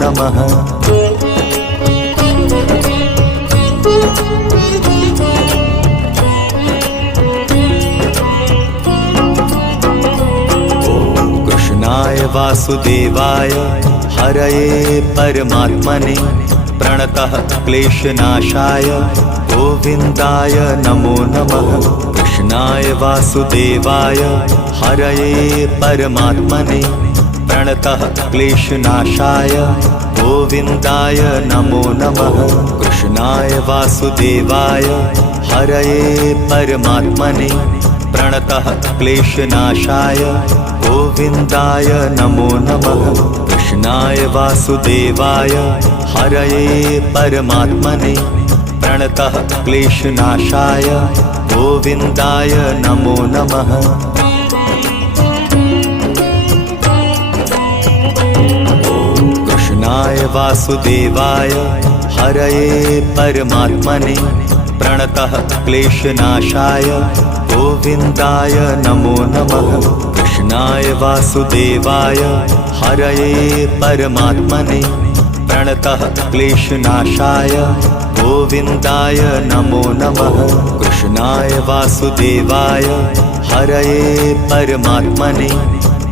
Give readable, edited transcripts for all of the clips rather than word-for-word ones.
नमः। कृष्णाय वासुदेवाय हरये परमात्मने प्रणतः क्लेशनाशाय गोविन्दाय नमो नमः। कृष्णाय वासुदेवाय हरये परमात्मने प्रणतः क्लेशनाशाय गोविन्दाय नमो नमः। कृष्णाय वासुदेवाय हरये परमात्मने प्रणतः क्लेशनाशाय गोविन्दाय नमो नमः। कृष्णाय वासुदेवाय हरये परमात्मने प्रणतः क्लेशनाशाय गोविन्दाय नमो नमः। कृष्णाय वासुदेवाय हरये परमात्मने प्रणतः क्लेशनाशाय गोविन्दाय नमो नमः। कृष्णाय वासुदेवाय हरये परमात्मने प्रणतः क्लेशनाशाय गोविन्दाय नमो नमः। कृष्णाय वासुदेवाय हरये परमात्मने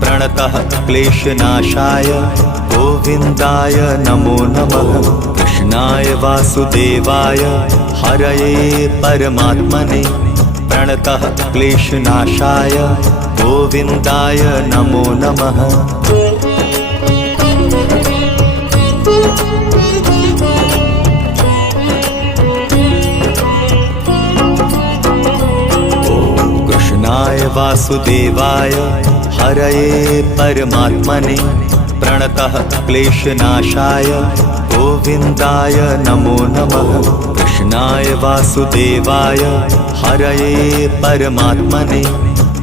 प्रणतः क्लेशनाशाय गोविन्दाय नमो नमः। कृष्णाय वासुदेवाय हरये परमात्मने प्रणतः क्लेशनाशाय गोविन्दाय नमो नमः। कृष्णाय वासुदेवाय हरये परमात्मने प्रणतः क्लेशनाशाय गोविन्दाय नमो नमः। कृष्णाय वासुदेवाय हरये परमात्मने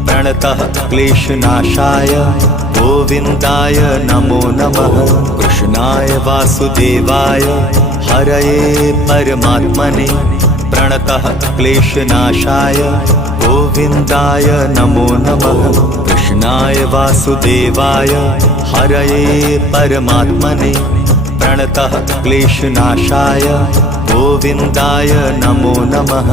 प्रणतः क्लेशनाशाय गोविन्दाय नमो नमः। कृष्णाय वासुदेवाय हरये परमात्मने प्रणतः क्लेशनाशाय गोविन्दाय नमो नमः। कृष्णाय वासुदेवाय हरये परमात्मने प्रणतः क्लेशनाशाय गोविन्दाय नमो नमः।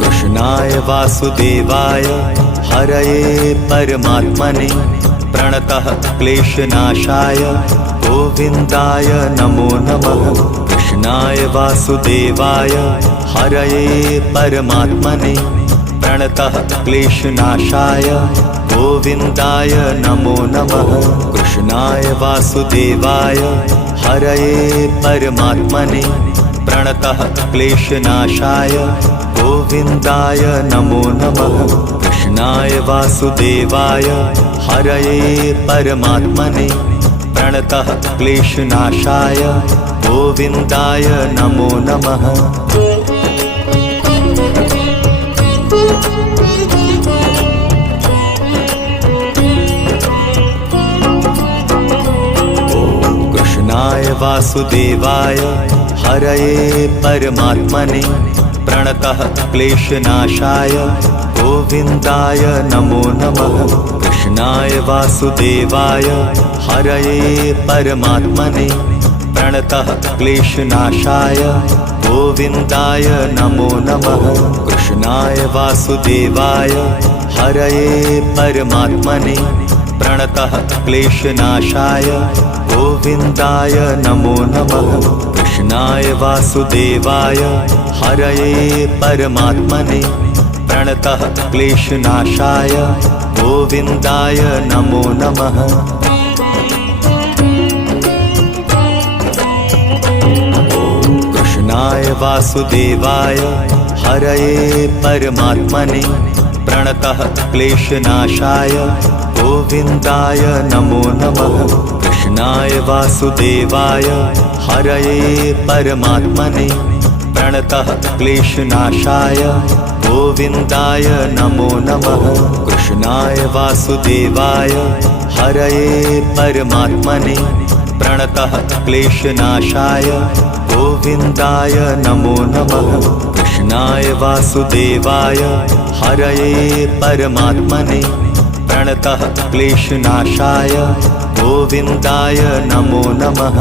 कृष्णाय वासुदेवाय हरये परमात्मने प्रणतः क्लेशनाशाय गोविन्दाय नमो नमः। कृष्णाय वासुदेवाय हरये परमात्मने प्रणतः क्लेशनाशाय गोविन्दाय नमो नमः। कृष्णाय वासुदेवाय हरये परमात्मने प्रणतः क्लेशनाशाय गोविन्दाय नमो नमः। कृष्णाय वासुदेवाय हरये परमात्मने प्रणतः क्लेशनाशाय गोविन्दाय नमो नमः। कृष्णाय वासुदेवाय हरये परमात्मने प्रणतः क्लेशनाशाय गोविन्दाय नमो नमः। कृष्णाय वासुदेवाय हरये परमात्मने प्रणतः क्लेशनाशाय गोविन्दाय नमो नमः। कृष्णाय वासुदेवाय हरये परमात्मने प्रणतः क्लेशनाशाय गोविन्दाय नमो नमः। कृष्णाय वासुदेवाय हरये परमात्मने प्रणतः क्लेशनाशाय गोविन्दाय नमो नमः। कृष्णाय वासुदेवाय हरये परमात्मने प्रणतः क्लेशनाशाय गोविन्दाय नमो नमः। कृष्णाय वासुदेवाय हरये परमात्मने प्रणतः क्लेशनाशाय गोविन्दाय नमो नमः। कृष्णाय वासुदेवाय हरये परमात्मने प्रणतः क्लेशनाशाय गोविन्दाय नमो नमः। कृष्णाय वासुदेवाय हरये परमात्मने प्रणतः क्लेशनाशाय गोविन्दाय नमो नमः।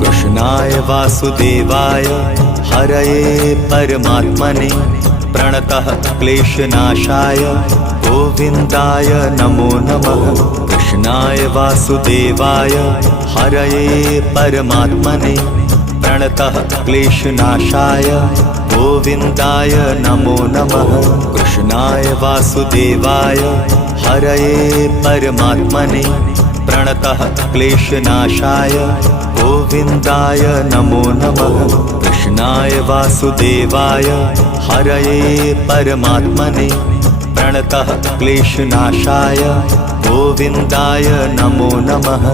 कृष्णाय वासुदेवाय हरये परमात्मने प्रणतः क्लेशनाशाय गोविन्दाय नमो नमः। कृष्णाय वासुदेवाय हरये परमात्मने प्रणतः क्लेशनाशाय गोविन्दाय नमो नमः। कृष्णाय वासुदेवाय हरये परमात्मने प्रणतः क्लेशनाशाय गोविन्दाय नमो नमः। कृष्णाय वासुदेवाय हरये परमात्मने प्रणतः क्लेशनाशाय गोविन्दाय नमो नमः।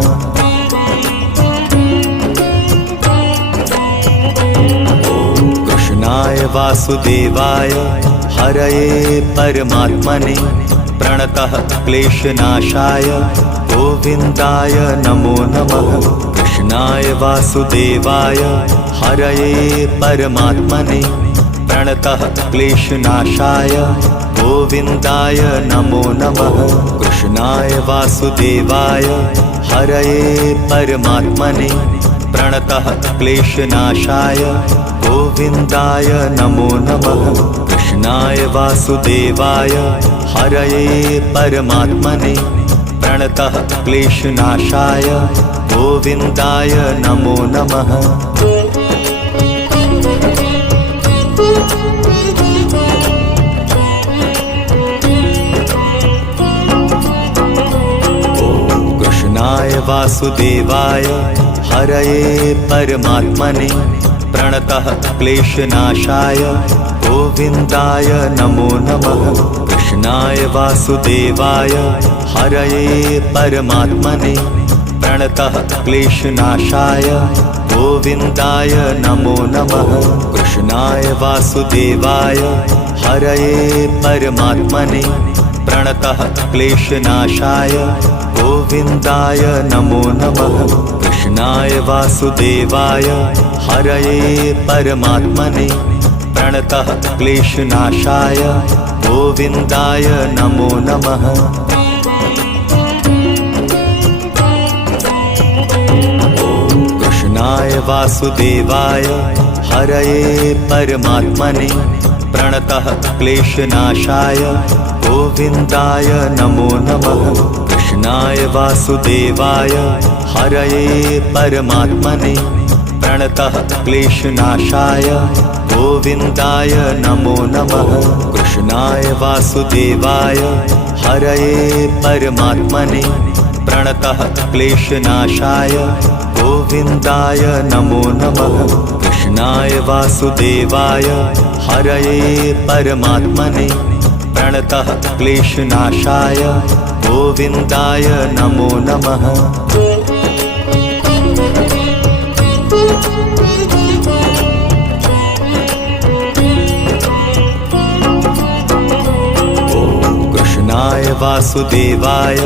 कृष्णाय वासुदेवाय हरये परमात्मने प्रणतः क्लेशनाशाय गोविन्दाय नमो नमः। कृष्णाय वासुदेवाय हरये परमात्मने प्रणतः क्लेशनाशाय गोविन्दाय नमो नमः। कृष्णाय वासुदेवाय हरये परमात्मने प्रणतः क्लेशनाशाय गोविन्दाय नमो नमः। कृष्णाय वासुदेवाय हरये परमात्मने प्रणतः क्लेशनाशाय गोविन्दाय नमो नमः। कृष्णाय वासुदेवाय हरये परमात्मने प्रणतः क्लेशनाशाय गोविन्दाय नमो नमः। कृष्णाय वासुदेवाय हरये परमात्मने प्रणतः क्लेशनाशाय गोविन्दाय नमो नमः। कृष्णाय वासुदेवाय हरये परमात्मने प्रणतः क्लेशनाशाय गोविन्दाय नमो नमः। कृष्णाय वासुदेवाय हरये परमात्मने प्रणतः क्लेशनाशाय गोविन्दाय नमो नमः। कृष्णाय वासुदेवाय हरये परमात्मने प्रणतः क्लेशनाशाय गोविन्दाय नमो नमः। कृष्णाय वासुदेवाय हरये परमात्मने प्रणतः क्लेशनाशाय गोविन्दाय नमो नमः। कृष्णाय वासुदेवाय हरये परमात्मने प्रणतः क्लेशनाशाय गोविन्दाय नमो नमः। कृष्णाय वासुदेवाय हरये परमात्मने प्रणतः क्लेशनाशाय गोविन्दाय नमो नमः। कृष्णाय वासुदेवाय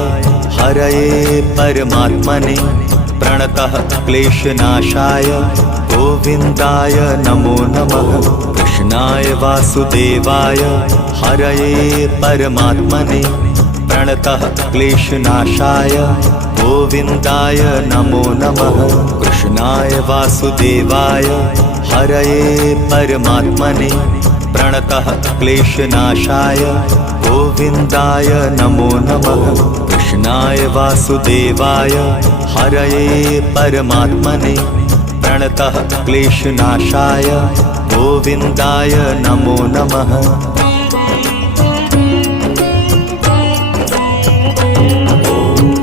हरये परमात्मने प्रणतः क्लेशनाशाय गोविन्दाय नमो नमः। कृष्णाय वासुदेवाय हरये परमात्मने प्रणतः क्लेशनाशाय गोविन्दाय नमो नमः। कृष्णाय वासुदेवाय हरये परमात्मने प्रणतः क्लेशनाशाय गोविन्दाय नमो नमः। कृष्णाय वासुदेवाय हरये परमात्मने प्रणतः क्लेशनाशाय गोविन्दाय नमो नमः।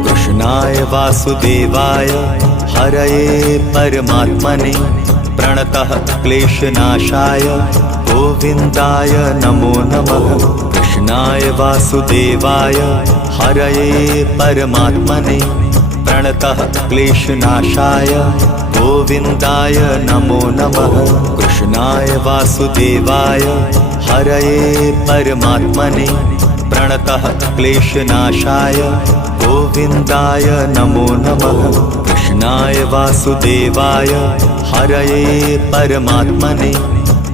कृष्णाय वासुदेवाय हरये परमात्मने प्रणतः क्लेशनाशाय गोविन्दाय नमो नमः। कृष्णाय वासुदेवाय हरये परमात्मने प्रणतः क्लेशनाशाय गोविन्दाय नमो नमः। कृष्णाय वासुदेवाय हरये परमात्मने प्रणतः क्लेशनाशाय गोविन्दाय नमो नमः। कृष्णाय वासुदेवाय हरये परमात्मने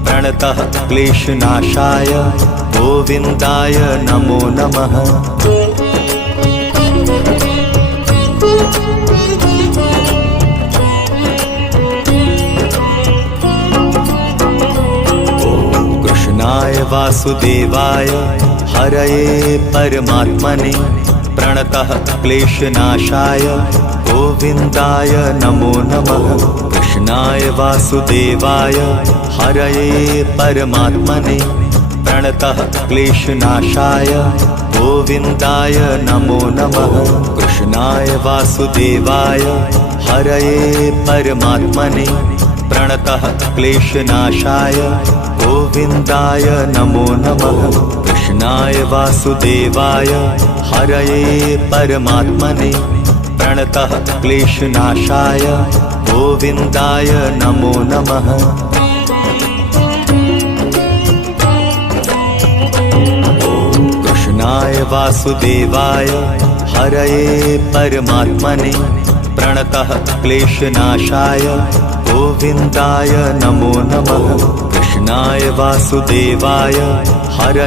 प्रणतः क्लेशनाशाय गोविन्दाय नमो नमः। कृष्णाय वासुदेवाय हरये परमात्मने प्रणतः क्लेशनाशाय गोविन्दाय नमो नमः। कृष्णाय वासुदेवाय हरये परमात्मने प्रणतः क्लेशनाशाय गोविन्दाय नमो नमः। कृष्णाय वासुदेवाय हरये परमात्मने प्रणतः क्लेशनाशाय गोविन्दाय नमो नमः। कृष्णाय वासुदेवाय हरये परमात्मने प्रणतः क्लेशनाशाय गोविन्दाय नमो नमः। कृष्णाय वासुदेवाय हरये परमात्मने प्रणतः क्लेशनाशाय गोविन्दाय नमो नमः। कृष्णाय वासुदेवाय हरये